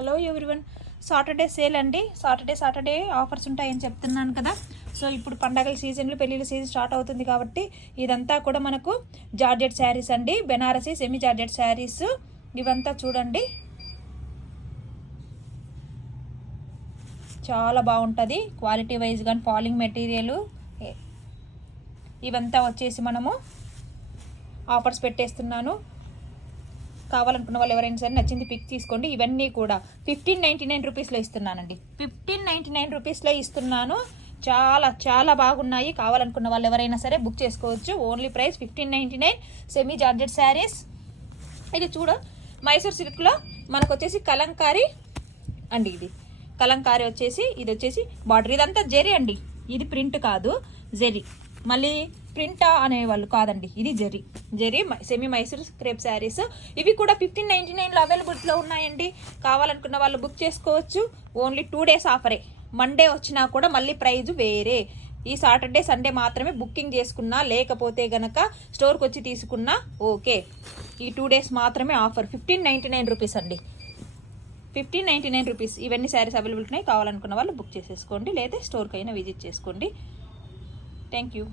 Hello everyone, Saturday sale అండి. Saturday offers ఉంటాయని చెప్తున్నాను కదా. సో ఇప్పుడు పండగల సీజన్లు, పెళ్ళిళ్ళ సీజన్ స్టార్ట్ అవుతుంది కాబట్టి ఇదంతా కూడా మనకు జార్జెట్ శారీస్ అండి, బెనారసీ సెమీ జార్జెట్ శారీస్. ఇవంతా చూడండి, చాలా బాగుంటుంది క్వాలిటీ వైజ్ కానీ, ఫాలింగ్ మెటీరియల్. ఇవంతా వచ్చేసి మనము ఆఫర్స్ పెట్టేస్తున్నాను. కావాలనుకున్న వాళ్ళు ఎవరైనా సరే నచ్చింది పిక్ తీసుకోండి. ఇవన్నీ కూడా 1599 రూపీస్లో ఇస్తున్నానండి. 1599 రూపీస్లో ఇస్తున్నాను. చాలా చాలా బాగున్నాయి. కావాలనుకున్న వాళ్ళు ఎవరైనా సరే బుక్ చేసుకోవచ్చు. Only price 1599. Semi georgette saris. ఇది చూడ మైసూర్ సిల్క్లో మనకు వచ్చేసి కలంకారీ అండి. ఇది కలంకారీ వచ్చేసి, ఇది వచ్చేసి బార్డర్. ఇదంతా జెరీ అండి, ఇది ప్రింట్ కాదు, జెరీ. మళ్ళీ ప్రింటా అనేవాళ్ళు కాదండి, ఇది జెరీ సెమీ మైసూర్ క్రేప్ శారీస్. ఇవి కూడా 1599లో అవైలబుల్లో ఉన్నాయండి. కావాలనుకున్న వాళ్ళు బుక్ చేసుకోవచ్చు. Only 2 days ఆఫరే. మండే వచ్చినా కూడా మళ్ళీ ప్రైజ్ వేరే. ఈ సాటర్డే సండే మాత్రమే బుకింగ్ చేసుకున్నా, లేకపోతే గనక స్టోర్కి వచ్చి తీసుకున్నా ఓకే. ఈ 2 days మాత్రమే ఆఫర్. 1599 రూపీస్ అండి, 1599 రూపీస్. ఇవన్నీ శారీస్ అవైలబుల్ ఉన్నాయి. కావాలనుకున్న వాళ్ళు బుక్ చేసేసుకోండి, లేదా స్టోర్కి అయినా విజిట్ చేసుకోండి. Thank you.